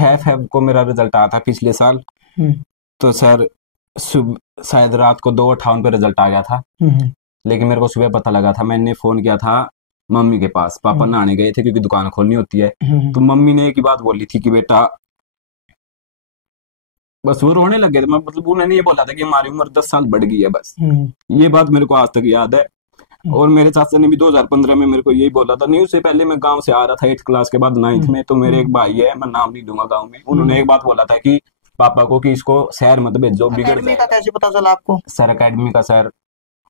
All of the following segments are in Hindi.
6 फेब को मेरा रिजल्ट आया था पिछले साल। तो सर शायद रात को 2:58 पे रिजल्ट आ गया था। लेकिन मेरे को सुबह पता लगा था, मैंने फोन किया था मम्मी के पास, पापा नहाने गए थे क्योंकि दुकान खोलनी होती है। तो मम्मी ने एक ही बात बोली थी कि बेटा, बस वो रोने लगे थे। मतलब उन्होंने ये बोला था कि हमारी उम्र 10 साल बढ़ गई है, बस ये बात मेरे को आज तक याद है। और मेरे चाचा ने भी 2015 में मेरे को यही बोला था। नहीं, उससे पहले मैं गांव से आ रहा था 8th क्लास के बाद 9th में। तो मेरे एक भाई है, मैं नाम नहीं दूंगा गांव में, उन्होंने एक बात बोला था कि पापा को कि इसको शहर मत भेजो, बिगड़ जाएगा। कैसे पता चला आपको? सर अकेडमी का सर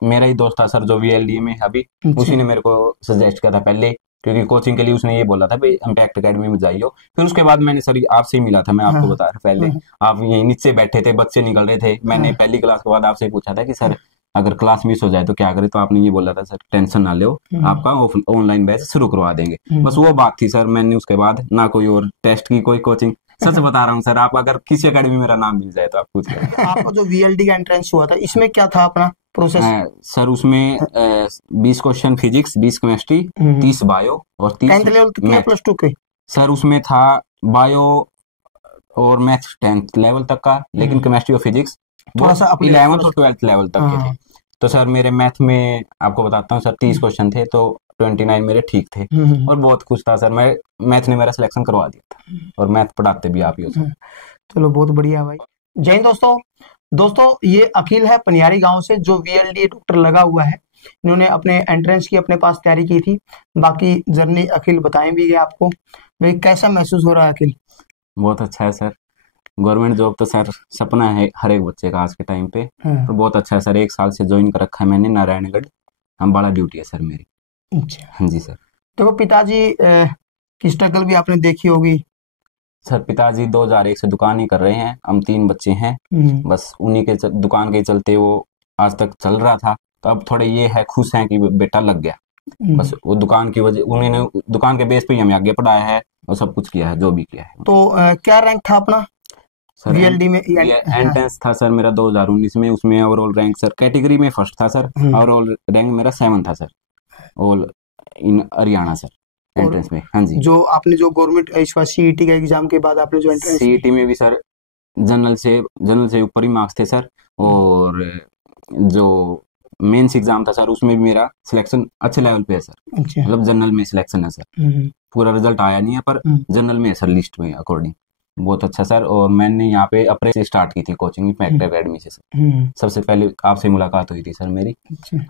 मेरा ही दोस्त था सर, जो VLDA में अभी, उसी ने मेरे को सजेस्ट किया था पहले, क्योंकि कोचिंग के लिए उसने ये बोला था भाई इम्पैक्ट अकेडमी में जाइयो। फिर उसके बाद मैंने सर आपसे ही मिला था, मैं आपको बता रहा पहले, आप यहीं नीचे बैठे थे, बच्चे निकल रहे थे। मैंने पहली क्लास के बाद आपसे पूछा था कि सर अगर क्लास मिस हो जाए तो क्या करे, तो आपने ये बोला था सर टेंशन ना लो, आपका ऑनलाइन बैच शुरू करवा देंगे। बस वो बात थी सर। मैंने उसके बाद ना कोई और टेस्ट की, कोई कोचिंग, सच बता रहा हूँ सर, आप अगर किसी अकेडमी में मेरा नाम मिल जाए तो आप पूछ लें। आपका जो VLD का एंट्रेंस हुआ था, इसमें क्या था अपना प्रोसेस? सर उसमें 20 क्वेश्चन फिजिक्स, 20 केमिस्ट्री, 30 बायो और 30 10th लेवल के प्लस 2 के। सर उसमें था बायो और मैथ्स 10th लेवल तक का, लेकिन केमिस्ट्री और फिजिक्स थोड़ा सा 11th और 12th लेवल तक के थे। तो सर मेरे मैथ में आपको बताता हूँ सर, 30 क्वेश्चन थे तो 29 मेरे ठीक थे, और बहुत खुश था सर मैं। मैथ ने मेरा सिलेक्शन करवा दिया था, और मैथ पढ़ाते भी आप ही हो सर। चलो बहुत बढ़िया भाई। जय हिंद दोस्तों, ये अखिल है पनियारी गांव से, जो VLDA डॉक्टर लगा हुआ है। इन्होंने अपने एंट्रेंस की अपने पास तैयारी की थी। बाकी जर्नी अखिल बताएं भी आपको। भाई कैसा महसूस हो रहा है अखिल? बहुत अच्छा है सर। गवर्नमेंट जॉब तो सर सपना है हर एक बच्चे का आज के टाइम पे। तो बहुत अच्छा है सर। 1 साल से ज्वाइन कर रखा है मैंने नारायणगढ़। हम बड़ा ड्यूटी है सर मेरी। अच्छा। हाँ जी सर। देखो पिताजी की स्ट्रगल भी आपने देखी होगी। सर पिताजी 2001 से दुकान ही कर रहे हैं। हम 3 बच्चे हैं, बस उन्हीं के दुकान के चलते वो आज तक चल रहा था। तो अब थोड़े ये है, खुश हैं कि बेटा लग गया। बस वो दुकान की वजह, उन्होंने दुकान के बेस पे ही हमें आगे पढ़ाया है और सब कुछ किया है जो भी किया है। तो क्या रैंक था अपना सर VLD में? एंट्रेंस था सर मेरा 2019 में। उसमें ओवरऑल रैंक सर कैटेगरी में फर्स्ट था सर। ओवरऑल रैंक मेरा 7 था sir, all in Haryana sir entrance में। हाँ जी। जो आपने जो गवर्नमेंट इस बार CET का एग्जाम के बाद आपने जो एंट्रेंस CET में भी सर जनरल से ऊपर ही मार्क्स थे सर। और जो मेंस एग्जाम था सर, उसमें भी मेरा सिलेक्शन अच्छे लेवल पे है सर। मतलब जनरल में सिलेक्शन है सर। पूरा रिजल्ट आया नहीं है पर जनरल में है सर, लिस्ट में अकॉर्डिंग। बहुत अच्छा सर। और मैंने यहाँ पे अप्रैल से स्टार्ट की थी कोचिंग इम्पैक्ट अकेडमी से सर। सबसे पहले आपसे मुलाकात हुई थी सर मेरी।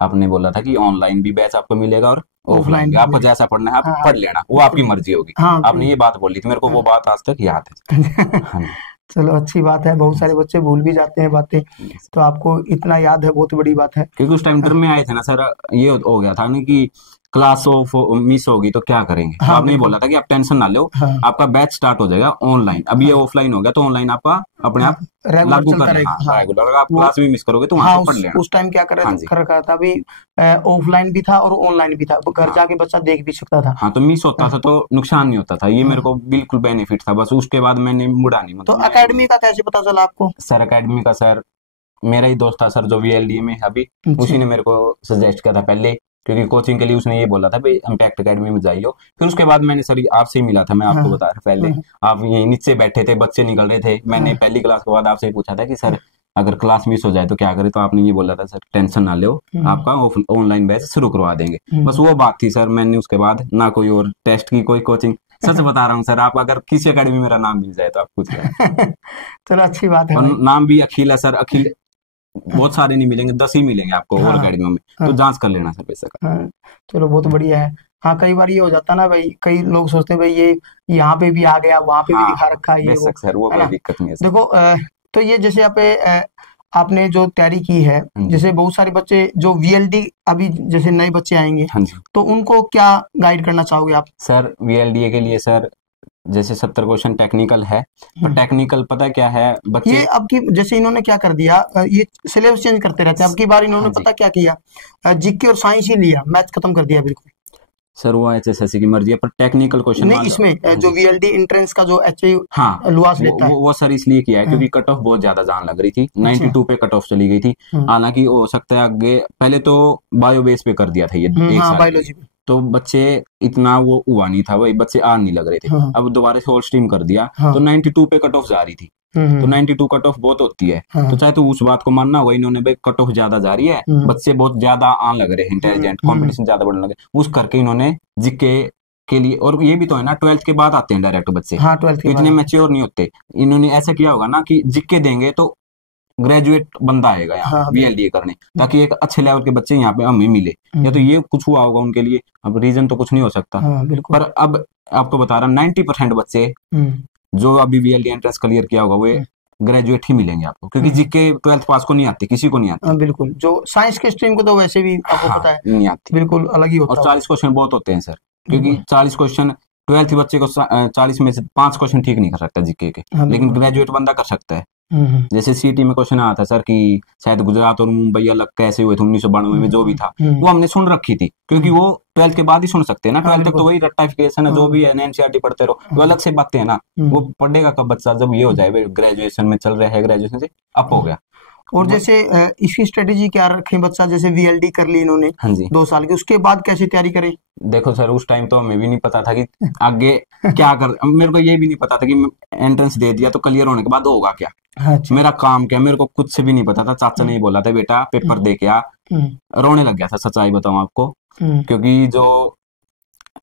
आपने बोला था कि ऑनलाइन भी बैच आपको मिलेगा और ऑफलाइन भी, आपको जैसा पढ़ना है आप पढ़ लेना, वो आपकी मर्जी होगी। आपने ये बात बोली थी मेरे को, वो बात आज तक याद है। चलो अच्छी बात है। बहुत सारे बच्चे भूल भी जाते हैं बातें, तो आपको इतना याद है, बहुत बड़ी बात है। क्योंकि उस टाइम में आए थे ना सर, ये हो गया था ना कि क्लास ऑफ मिस होगी तो क्या करेंगे। तो आपने बोला था कि आप टेंशन ना लो, आपका बैच स्टार्ट हो जाएगा ऑनलाइन। अभी ये ऑफलाइन हो गया तो ऑनलाइन आपका अपने आप लागू कर रेगुलर। आप क्लास भी मिस करोगे तो वहां से पढ़ लेना। उस टाइम क्या कर रखा था अभी, ऑफलाइन भी था और ऑनलाइन भी था, घर जाके बच्चा देख भी सकता था। हाँ, तो मिस होता था तो नुकसान नहीं होता था, ये मेरे को बिल्कुल बेनिफिट था। बस उसके बाद मैंने मुड़ा नहीं। तो अकेडमी का कैसे पता चला आपको? सर अकेडमी का सर मेरा ही दोस्त था सर, जो VLDA में अभी, उसी ने मेरे को सजेस्ट किया था पहले, क्योंकि कोचिंग के लिए उसने ये बोला था भाई इम्पैक्ट अकेडमी में जाइयो। फिर उसके बाद मैंने सर आपसे ही मिला था, मैं आपको बता रहा पहले, आप यहीं नीचे बैठे थे, बच्चे निकल रहे थे। मैंने पहली क्लास के बाद आपसे ही पूछा था कि सर अगर क्लास मिस हो जाए तो क्या करे, तो आपने ये बोला था सर टेंशन ना लो, आपका ऑनलाइन बैच शुरू करवा देंगे। बस वो बात थी सर। मैंने उसके बाद ना कोई और टेस्ट की, कोई कोचिंग, सच बता रहा हूँ सर, आप अगर किसी अकेडमी में मेरा नाम मिल जाए तो आप पूछ लें। चलो अच्छी बात है। और नाम भी अखिल है सर। अखिल बहुत सारे नहीं मिलेंगे, 10 ही मिलेंगे आपको और अकेडमियों में। तो जांच कर लेना सर पैसा का। चलो बहुत बढ़िया है। हाँ, कई बार ये हो जाता ना भाई, कई लोग सोचते हैं भाई ये यहाँ पे भी आ गया, वहां पे भी दिखा रखा है, ये वो कोई दिक्कत नहीं है। देखो तो ये जैसे आपने जो तैयारी की है, जैसे बहुत सारे बच्चे जो VLD अभी जैसे नए बच्चे आएंगे, तो उनको क्या गाइड करना चाहोगे आप? सर VLDA के लिए सर जैसे 70 क्वेश्चन टेक्निकल है, पर टेक्निकल पता क्या है बच्चे, ये अब की जैसे इन्होंने क्या कर दिया, ये सिलेबस चेंज करते रहते हैं। अब की बार इन्होंने पता क्या किया, GK और साइंस ही लिया, मैथ्स खत्म कर दिया बिल्कुल। सर वो HSSC की मर्जी है, पर टेक्निकल क्वेश्चन नहीं, इसमें जो VLD एंट्रेंस का जो हाँ लुआस लेता है, वो सर इसलिए किया है क्योंकि कट ऑफ बहुत ज्यादा जान लग रही थी। 92 पे कट ऑफ चली गई थी। हालांकि हो सकता है आगे, पहले तो बायो बेस पे कर दिया था ये एक साल, तो बच्चे इतना वो हुआ नहीं था, वही बच्चे आ नहीं लग रहे थे। हाँ। अब दोबारा से होल स्ट्रीम कर दिया हाँ। तो 92 पे कट ऑफ जा रही थी। तो 92 कट ऑफ बहुत होती है। हाँ। तो चाहे तो उस बात को मानना होगा, इन्होंने भाई कट ऑफ ज्यादा जा रही है, बच्चे बहुत ज्यादा आने लग रहे हैं, इंटेलिजेंट, कंपटीशन ज्यादा बढ़ने लगे, उस करके इन्होंने जीके के लिए, और ये भी तो है ना 12th के बाद आते हैं डायरेक्ट बच्चे। हाँ, 12th के इतने बाद। मैच्योर नहीं होते। इन्होंने ऐसा किया होगा ना कि जीके देंगे तो ग्रेजुएट बंदा आएगा यहाँ हाँ, VLDA करने, ताकि एक अच्छे लेवल के बच्चे यहाँ पे हमें मिले, या तो ये कुछ हुआ होगा उनके लिए। अब रीजन तो कुछ नहीं हो सकता। हाँ, बिल्कुल। पर अब आपको बता रहा 90% बच्चे जो अभी VLDA एंट्रेंस क्लियर किया होगा वो ग्रेजुएट ही मिलेंगे आपको, क्योंकि जीके 12th पास को नहीं आती, किसी को नहीं आती। हाँ, बिल्कुल। जो साइंस के स्ट्रीम को तो वैसे भी आपको हाँ, पता है नहीं आती, बिल्कुल अलग ही होता और है। 40 क्वेश्चन बहुत होते हैं सर, क्योंकि 40 क्वेश्चन 12th बच्चे को 40 में से 5 क्वेश्चन ठीक नहीं कर सकता जीके के, हाँ, लेकिन बिल्कुल। ग्रेजुएट बंदा कर सकता है। जैसे सीटी में क्वेश्चन आया था सर कि शायद गुजरात और मुंबई अलग कैसे हुए थे 1992 में, जो भी था वो हमने सुन रखी थी, क्योंकि वो 12th के बाद ही सुन सकते हैं ना। 12th तक तो वही रट्टाफिकेशन है, जो भी है NCERT पढ़ते रहो, वो अलग से बातें है ना। वो पढ़ेगा कब बच्चा, जब ये हो जाए ग्रेजुएशन में चल रहा है, ग्रेजुएशन से अप हो गया। और जैसे इसकी स्ट्रेटेजी क्या रखें बच्चा, जैसे VLD कर ली इन्होंने हाँ जी, 2 साल की, उसके बाद कैसे तैयारी करें? देखो सर, उस टाइम तो हमें भी नहीं पता था कि आगे क्या कर, मेरे को ये भी नहीं पता था कि एंट्रेंस दे दिया तो क्लियर होने के बाद होगा क्या, अच्छा। मेरा काम क्या, मेरे को कुछ से भी नहीं पता था। चाचा ने ही बोला था बेटा पेपर दे के आ। रोने लग गया था, सच्चाई बताऊं आपको, क्योंकि जो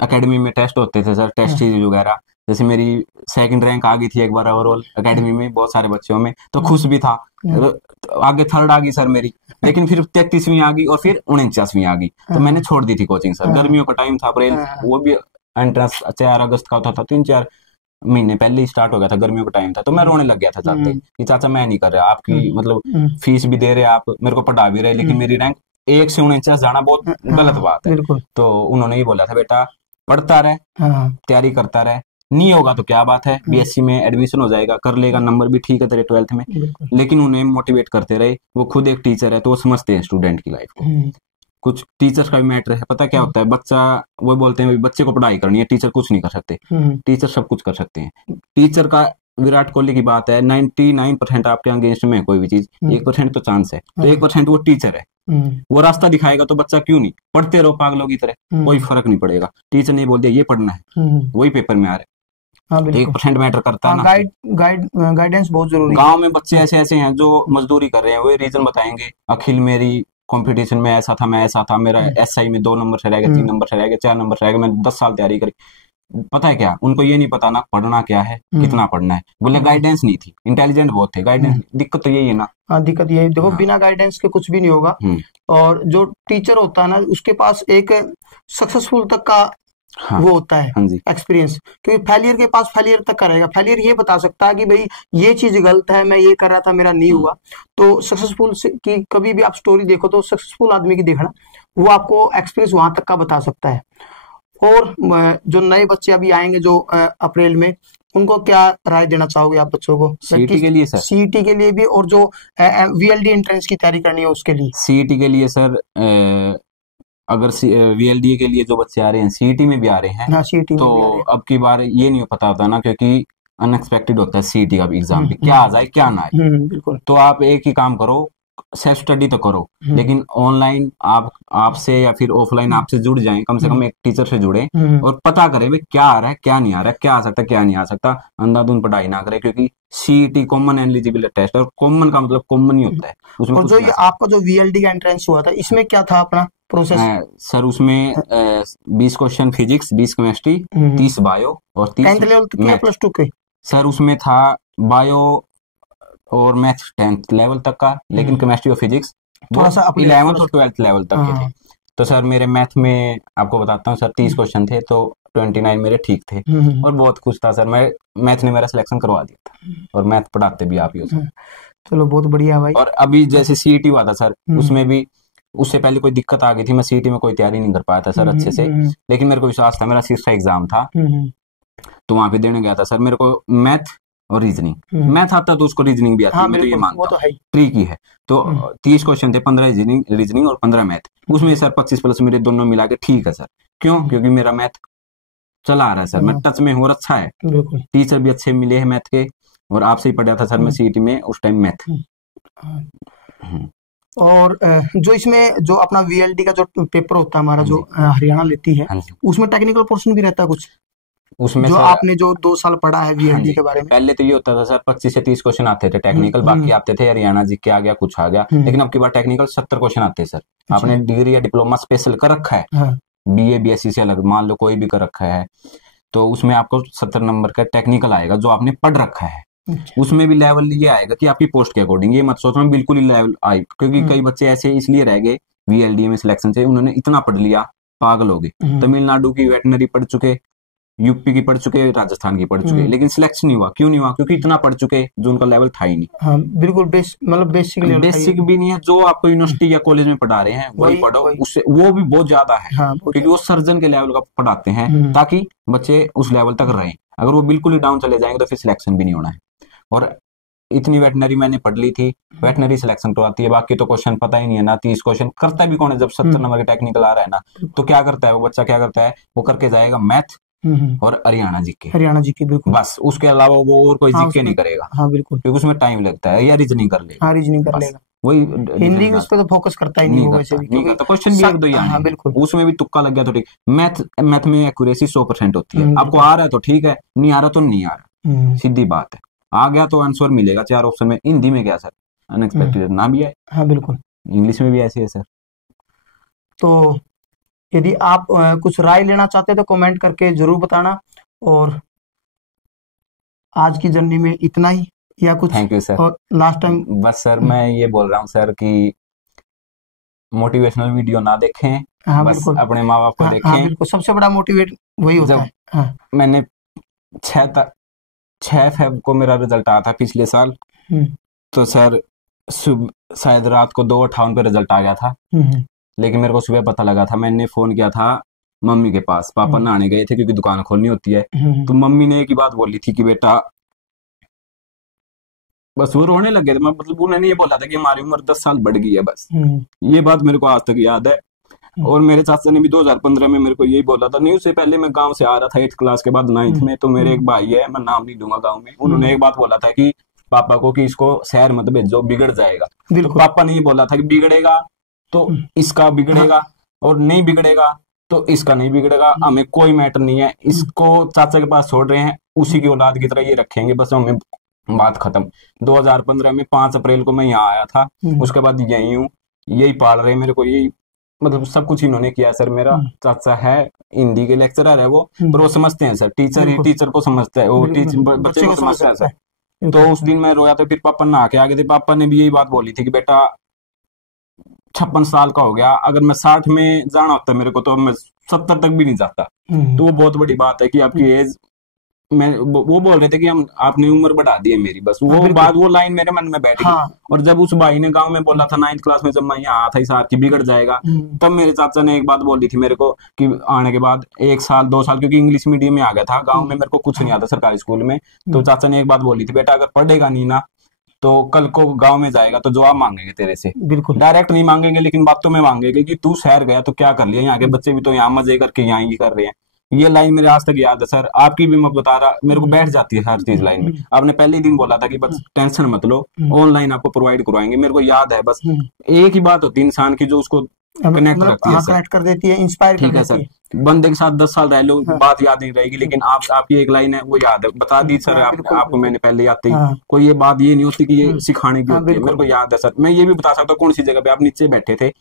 एकेडमी में टेस्ट होते थे सर, टेस्ट सीरीज वगैरह, जैसे मेरी 2nd रैंक आ गई थी एक बार ओवरऑल एकेडमी में बहुत सारे बच्चों में, तो खुश भी था। आगे 3rd आ गई सर मेरी, लेकिन फिर 33वीं आ गई और फिर 49वीं आ गई, तो मैंने छोड़ दी थी कोचिंग सर। गर्मियों का टाइम था, अप्रैल, वो भी एंट्रेंस 4 अगस्त का होता था, 3-4 महीने पहले ही स्टार्ट हो गया था, गर्मियों का टाइम था। तो मैं रोने लग गया था जाते कि चाचा मैं नहीं कर रहा, आपकी मतलब फीस भी दे रहे आप, मेरे को पढ़ा भी रहे, लेकिन मेरी रैंक 1 से 49 जाना बहुत गलत बात है। तो उन्होंने ही बोला था बेटा पढ़ता रहे, तैयारी करता रहे, नहीं होगा तो क्या बात है, BSc में एडमिशन हो जाएगा, कर लेगा, नंबर भी ठीक है तेरे 12th में। लेकिन उन्हें मोटिवेट करते रहे, वो खुद एक टीचर है तो वो समझते हैं स्टूडेंट की लाइफ को। कुछ टीचर्स का भी मैटर है, पता क्या होता है, बच्चा वो बोलते हैं बच्चे को पढ़ाई करनी है, टीचर कुछ नहीं कर सकते, टीचर सब कुछ कर सकते हैं। टीचर का विराट कोहली की बात है, 99% आपके अगेंस्ट में कोई भी चीज, 1% तो चांस है, तो 1% वो टीचर है, वो रास्ता दिखाएगा तो बच्चा क्यों नहीं, पढ़ते रहो पागलों की तरह, कोई फर्क नहीं पड़ेगा। टीचर ने बोल दिया ये पढ़ना है, वही पेपर में आ रहा है। हाँ, 1% मैटर करता है ना। गाइडेंस बहुत जरूरी है। गांव में बच्चे ऐसे ऐसे हैं जो मजदूरी कर रहे हैं, वो रीजन बताएंगे, अखिल मेरी कंपटीशन में ऐसा था, मैं ऐसा था, मेरा SI में 2 नंबर से रह गया, 3 नंबर से रह गया, 4 नंबर से रह गया, मैंने 10 साल तैयारी करी। पता है क्या, उनको ये नहीं पता ना पढ़ना क्या है, कितना पढ़ना है, बोले गाइडेंस नहीं थी, इंटेलिजेंट बहुत थे, गाइडेंस, दिक्कत तो यही है ना। हाँ, दिक्कत ये है, देखो बिना गाइडेंस के कुछ भी नहीं होगा। और जो टीचर होता है ना, उसके पास एक सक्सेसफुल तक का वो होता है एक्सपीरियंस, क्योंकि फेलियर के पास फेलियर तक का रहेगा। फेलियर ये बता सकता है कि भाई ये चीज गलत है, मैं ये कर रहा था, मेरा नहीं हुआ। तो सक्सेसफुल की कभी भी आप स्टोरी देखो तो सक्सेसफुल आदमी की देखना, वो आपको एक्सपीरियंस वहां तक का बता सकता है। और जो नए बच्चे अभी आएंगे जो अप्रैल में, उनको क्या राय देना चाहोगे आप बच्चों को? CET के लिए सर, CET के लिए भी, और जो VLD एंट्रेंस की तैयारी करनी है उसके लिए। CET के लिए सर, अगर VLDA के लिए जो बच्चे आ रहे हैं CET में भी आ रहे हैं, हाँ, CET में तो भी आ रहे हैं। अब की बार ये नहीं पता होता ना, क्योंकि अनएक्सपेक्टेड होता है CET का भी एग्जाम भी, क्या आ जाए क्या ना आए। बिल्कुल। तो आप एक ही काम करो, सेल्फ स्टडी तो करो, लेकिन ऑनलाइन आपसे या फिर ऑफलाइन आपसे जुड़ जाएं, कम से कम एक टीचर से जुड़े और पता करें भाई क्या आ रहा है, क्या नहीं आ रहा है, क्या आ सकता है, क्या नहीं आ सकता। अंधाधुंध पढ़ाई ना करें, क्योंकि CET कॉमन एलिजिबिलिटी टेस्ट है, और कॉमन का मतलब कॉमन ही होता है उसमें। और जो ये आपका जो VLD का एंट्रेंस हुआ था, इसमें क्या था अपना प्रोसेस? सर उसमें 20 क्वेश्चन फिजिक्स, 20 केमिस्ट्री, 30 बायो और 30 10th लेवल तक या +2 के? सर उसमें था बायो और मैथ 10th लेवल तक का, लेकिन केमिस्ट्री और फिजिक्स थोड़ा सा 11th और 12th लेवल तक के थे। तो सर मेरे मैथ में आपको बताता हूँ सर, 30 क्वेश्चन थे तो 29 मेरे ठीक थे, और बहुत खुश था सर मैं, मैथ ने मेरा सिलेक्शन करवा दिया था, और मैथ पढ़ाते भी आप ही हो सर। चलो बहुत बढ़िया भाई। और अभी जैसे CET हुआ था सर, उसमें भी उससे पहले कोई दिक्कत आ गई थी, मैं CET में कोई तैयारी नहीं कर पाया था सर अच्छे से, लेकिन मेरे को विश्वास था, मेरा 6th एग्जाम था, तो वहां पे देने गया था सर। मेरे को मैथ और रीजनिंग, मैथ आता तो उसको रीजनिंग भी आती है, मैं तो ये मानता हूँ ट्रिकी है। तो 30 क्वेश्चन थे, 15 रीजनिंग और 15 मैथ, उसमें सर 25+ मेरे दोनों मिला के ठीक है सर। क्यों? क्योंकि मेरा मैथ चला आ रहा है सर, मैं टच में हूँ और अच्छा है, टीचर भी अच्छे मिले हैं मैथ के, और आपसे ही पढ़ा था सर मैं CET में उस टाइम मैथ। और जो इसमें जो अपना वीएलडी का जो पेपर होता है हमारा, हाँ जो जी। हरियाणा लेती है, हाँ जी। उसमें टेक्निकल पोर्शन भी रहता है कुछ, उसमें जो सर आपने जो 2 साल पढ़ा है हाँ वीएलडी जी, के बारे में? पहले तो ये होता था सर 25 से 30 क्वेश्चन आते थे टेक्निकल, बाकी आते थे हरियाणा जीके आ गया, कुछ आ गया, लेकिन अब की बार टेक्निकल 70 क्वेश्चन आते हैं सर। आपने डिग्री या डिप्लोमा स्पेशल कर रखा है, हाँ, बीए बीएससी से अलग मान लो कोई भी कर रखा है, तो उसमें आपको 70 नंबर का टेक्निकल आएगा जो आपने पढ़ रखा है। अच्छा। उसमें भी लेवल ये आएगा कि आपकी पोस्ट के अकॉर्डिंग, ये मत सोचना बिल्कुल ही लेवल आए, क्योंकि कई बच्चे ऐसे इसलिए रह गए वीएलडी में सिलेक्शन से, उन्होंने इतना पढ़ लिया पागल हो गए। तमिलनाडु की वेटनरी पढ़ चुके, यूपी की पढ़ चुके, राजस्थान की पढ़ चुके, लेकिन सिलेक्शन नहीं हुआ। क्यों नहीं हुआ? क्योंकि इतना पढ़ चुके जो उनका लेवल था ही नहीं। हाँ, बिल्कुल मतलब बेसिक लेवल बेसिक भी नहीं है, जो आपको यूनिवर्सिटी या कॉलेज में पढ़ा रहे हैं वही पढ़ो, उससे वो भी बहुत ज्यादा है। हाँ, क्योंकि वो सर्जन के लेवल का पढ़ाते हैं ताकि बच्चे उस लेवल तक रहें। अगर वो बिल्कुल ही डाउन चले जाएंगे तो फिर सिलेक्शन भी नहीं होना है। और इतनी वेटनरी मैंने पढ़ ली थी, वेटनरी सिलेक्शन करवाती है, बाकी तो क्वेश्चन पता ही नहीं है ना। 30 क्वेश्चन करता भी कौन है? जब 70 नंबर के टेक्निकल आ रहा है ना, तो क्या करता है वो बच्चा? क्या करता है वो? करके जाएगा मैथ और हरियाणा जीके, बिल्कुल, बस। उसके अलावा वो और कोई हाँ, जीके नहीं करेगा। हाँ बिल्कुल, क्योंकि उसमें टाइम लगता है, या रीजनिंग कर लेगा। हाँ, रीजनिंग कर बस लेगा। वही हिंदी उस पर तो फोकस करता ही नहीं वो वैसे भी, नहीं करता। क्वेश्चन भी एक दो ही आने हाँ हैं, बिल्कुल, उसमें भी तुक्का लग गया तो ठीक। मैथ में एक्यूरेसी 100% होती है। आपको आ रहा है तो ठीक है, नहीं आ रहा तो नहीं आ रहा, सीधी बात है। आ गया तो आंसर मिलेगा 4 ऑप्शन में। हिंदी में क्या सर, अनएक्सपेक्टेड ना भी आए। हाँ बिल्कुल, इंग्लिश में भी ऐसे है सर। तो यदि आप कुछ राय लेना चाहते हैं तो कमेंट करके जरूर बताना। और आज की जर्नी में इतना ही, या कुछ थैंक यू सर। और लास्ट टाइम? बस सर मैं ये बोल रहा हूँ सर कि मोटिवेशनल वीडियो ना देखें, हाँ बस बिल्कुल, अपने माँ बाप को हाँ, देखें। हाँ बिल्कुल, सबसे बड़ा मोटिवेट वही होता है। हाँ, मैंने 6 फेब को मेरा रिजल्ट आया था पिछले साल, तो सर शायद रात को 2:58 पे रिजल्ट आ गया था, लेकिन मेरे को सुबह पता लगा था। मैंने फोन किया था मम्मी के पास, पापा नहाने गए थे क्योंकि दुकान खोलनी होती है। तो मम्मी ने एक ही बात बोली थी कि बेटा, बस वो रोने लगे थे। मतलब उन्होंने ये बोला था कि हमारी उम्र 10 साल बढ़ गई है, बस। ये बात मेरे को आज तक याद है। और मेरे चाचा ने भी 2015 में मेरे को यही बोला था। नहीं, उससे पहले मैं गांव से आ रहा था 8th क्लास के बाद 9th में, तो मेरे एक भाई है, मैं नाम नहीं दूंगा गांव में, उन्होंने एक बात बोला था कि पापा को कि इसको शहर मत भेजो, बिगड़ जाएगा। तो पापा ने ये बोला था कि बिगड़ेगा तो इसका बिगड़ेगा, और नहीं बिगड़ेगा तो इसका नहीं बिगड़ेगा, हमें कोई मैटर नहीं है। इसको चाचा के पास छोड़ रहे हैं, उसी की औलाद की तरह ये रखेंगे, बस हमें, बात खत्म। 2015 में 5 अप्रैल को मैं यहाँ आया था, उसके बाद यही हूँ, यही पाल रहे मेरे को, यही मतलब सब कुछ इन्होंने किया सर। मेरा चाचा है, हिंदी के लेक्चरर है वो, पर वो समझते हैं सर, टीचर ही टीचर को समझता है, वो बच्चे को समझता है सर। तो उस दिन मैं रोया था, फिर पापा नहा के आ गए थे। पापा ने भी यही बात बोली थी कि बेटा 56 साल का हो गया, अगर मैं 60 में जाना होता मेरे को तो मैं 70 तक भी नहीं जाता। तो वो बहुत बड़ी बात है कि आपकी एज, मैं वो बोल रहे थे कि हम आपने उम्र बढ़ा दी है मेरी, बस वो बात, वो लाइन मेरे मन में बैठ गई। और जब उस भाई ने गांव में बोला था 9th क्लास में, जब मैं यहाँ आया था इस की बिगड़ जाएगा, तब मेरे चाचा ने एक बात बोली थी मेरे को कि आने के बाद 1 साल 2 साल, क्योंकि इंग्लिश मीडियम में आ गया था, गाँव में मेरे को कुछ नहीं आता सरकारी स्कूल में, तो चाचा ने एक बात बोली थी, बेटा अगर पढ़ेगा नहीं ना तो कल को गांव में जाएगा तो जवाब मांगेंगे तेरे से, बिल्कुल डायरेक्ट नहीं मांगेंगे, लेकिन बातों में मांगेंगे कि तू शहर गया तो क्या कर लिया, यहाँ के बच्चे भी तो यहाँ मजे करके यहाँ ही कर रहे हैं। ये लाइन मेरे आज तक याद है सर। आपकी भी मैं बता रहा, मेरे को बैठ जाती है हर चीज लाइन में। आपने पहले ही दिन बोला था कि बस टेंशन मत लो, ऑनलाइन आपको प्रोवाइड करवाएंगे, मेरे को याद है। बस एक ही बात होती है इंसान की जो उसको कनेक्ट रखती है, कनेक्ट कर देती है, इंस्पायर ठीक है सर। बंदे के साथ 10 साल रह लो, बात याद नहीं रहेगी, लेकिन आपकी एक लाइन है वो याद है, बता दी सर आपको मैंने पहले आते ही। कोई ये बात ये नहीं होती कि ये सिखाने की होती है, मेरे को याद है सर। मैं ये भी बता सकता हूँ कौन सी जगह पे आप नीचे बैठे थे,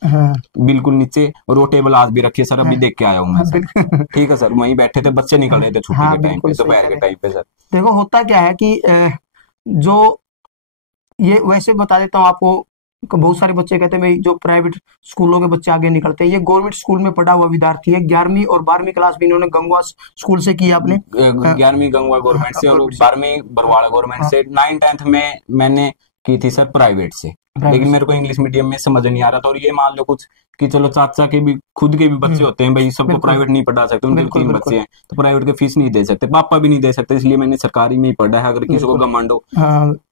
बिल्कुल नीचे, और वो टेबल आज भी रखी है सर, अभी देख के आया हूँ मैं सर। ठीक है सर, वहीं बैठे थे, बच्चे निकल रहे थे छुट्टी के टाइम पे, दोपहर के टाइम पे सर। देखो होता क्या है कि जो ये वैसे बता देता हूँ आपको, बहुत सारे बच्चे कहते हैं भाई जो प्राइवेट स्कूलों के बच्चे आगे निकलते हैं, ये गवर्नमेंट स्कूल में पढ़ा हुआ विद्यार्थी है। 11वीं और 12वीं क्लास भी इन्होंने गंगवा स्कूल से की आपने? 11वीं गंगवा गवर्नमेंट से और 12वीं बरवाड़ा गवर्नमेंट से। 9th 10th में मैंने की थी सर प्राइवेट से, लेकिन मेरे को इंग्लिश मीडियम में समझ नहीं आ रहा था। और ये मान लो कुछ कि चलो चाचा के भी खुद के भी बच्चे होते हैं भाई, सबको प्राइवेट नहीं पढ़ा सकते, उनके 3 बच्चे हैं तो प्राइवेट के फीस नहीं दे सकते, पापा भी नहीं दे सकते, इसलिए मैंने सरकारी में ही पढ़ा है। अगर किसी को घमंड हो,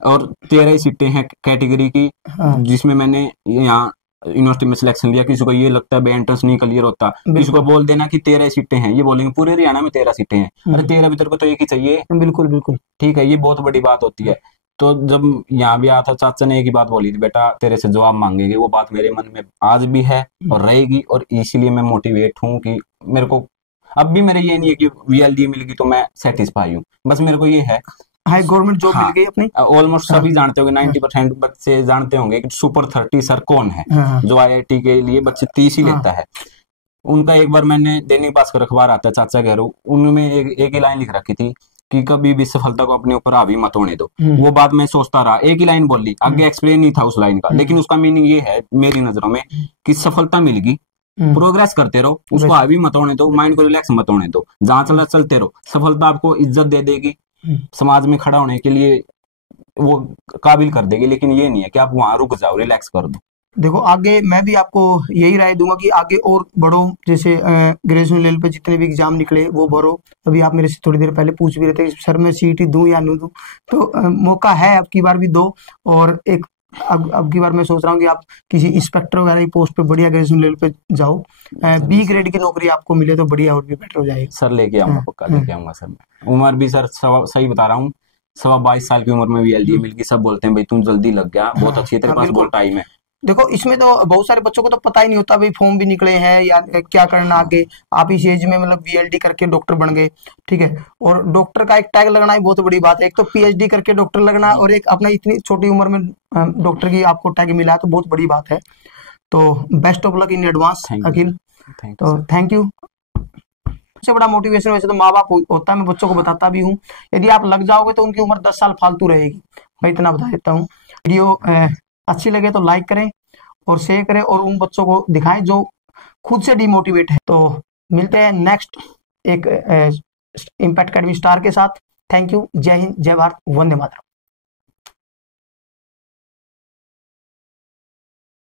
और 13 ही सीटें हैं कैटेगरी की, जिसमें मैंने यहाँ यूनिवर्सिटी में सिलेक्शन लिया। किसी को ये लगता है भाई एंट्रेंस नहीं क्लियर होता, किसी को बोल देना कि 13 सीटें हैं, ये बोलेंगे पूरे हरियाणा में 13 सीटें हैं, अरे 13 भीतर को तो एक ही चाहिए। बिल्कुल बिल्कुल ठीक है, ये बहुत बड़ी बात होती है। तो जब यहाँ भी आया था, चाचा ने एक ही बात बोली थी, बेटा तेरे से जवाब मांगेंगे। वो बात मेरे मन में आज भी है और रहेगी, और इसीलिए मैं मोटिवेट हूँ कि मेरे को अब भी मेरे ये नहीं है कि VLD मिल गई तो मैं सेटिस्फाई हूँ, बस मेरे को ये है हाई गवर्नमेंट जॉब मिल गई अपनी। ऑलमोस्ट सभी जानते होंगे, 90% बच्चे जानते होंगे कि सुपर 30 सर कौन है, जो IIT के लिए बच्चे 30 ही लेता है। उनका एक बार मैंने दैनिक भास्कर अखबार आता है, चाचा गहरो, उनमें एक ही लाइन लिख रखी थी कि कभी भी सफलता को अपने ऊपर हावी मत होने दो। वो बात मैं सोचता रहा, एक ही लाइन बोली, आगे एक्सप्लेन नहीं था उस लाइन का, लेकिन उसका मीनिंग ये है मेरी नजरों में कि सफलता मिलेगी, प्रोग्रेस करते रहो, उसको हावी मत होने दो, माइंड को रिलैक्स मत होने दो, जहां चलना चलते रहो, सफलता आपको इज्जत दे देगी, समाज में खड़ा होने के लिए वो काबिल कर देगी, लेकिन ये नहीं है कि आप वहां रुक जाओ, रिलैक्स कर दो। देखो आगे मैं भी आपको यही राय दूंगा कि आगे और बढ़ो, जैसे ग्रेजुएशन लेवल पे जितने भी एग्जाम निकले वो भरो। अभी आप मेरे से थोड़ी देर पहले पूछ भी रहे थे सर मैं CET दूं या नहीं दूं, तो मौका है, अब की बार भी दो। और एक अब की बार मैं सोच रहा हूँ कि आप किसी इंस्पेक्टर वगैरह की पोस्ट पे बढ़िया ग्रेजुएशन लेवल पे जाओ, B ग्रेड की नौकरी आपको मिले तो बढ़िया और भी बेटर हो जाएगी। सर लेके आऊंगा, पक्का लेके आऊंगा सर। मैं उम्र भी सर सही बता रहा हूँ, 22 साल की उम्र में VLD मिल गई। सब बोलते हैं भाई तुम जल्दी लग गया, बहुत अच्छी है, तेरे पास बहुत टाइम है। देखो इसमें तो बहुत सारे बच्चों को तो पता ही नहीं होता भाई फॉर्म भी निकले हैं या क्या करना आगे। आप इस एज में मतलब VLD करके डॉक्टर बन गए, ठीक है। और डॉक्टर का एक टैग लगना ही बहुत बड़ी बात है। एक तो PhD करके डॉक्टर लगना, और एक अपना इतनी छोटी उम्र में डॉक्टर की आपको टैग मिला है, तो बहुत बड़ी बात है। तो best of luck in advance Akhil. तो थैंक यू। सबसे बड़ा मोटिवेशन वैसे तो माँ बाप होता है, मैं बच्चों को बताता भी हूँ, यदि आप लग जाओगे तो उनकी उम्र 10 साल फालतू रहेगी, मैं इतना बता देता हूँ। वीडियो अच्छी लगे तो लाइक करें और शेयर करें, और उन बच्चों को दिखाएं जो खुद से डिमोटिवेट है। तो मिलते हैं नेक्स्ट एक इम्पैक्ट अकेडमी स्टार के साथ। Thank you. जय हिंद, जय भारत, वंदे मातरम।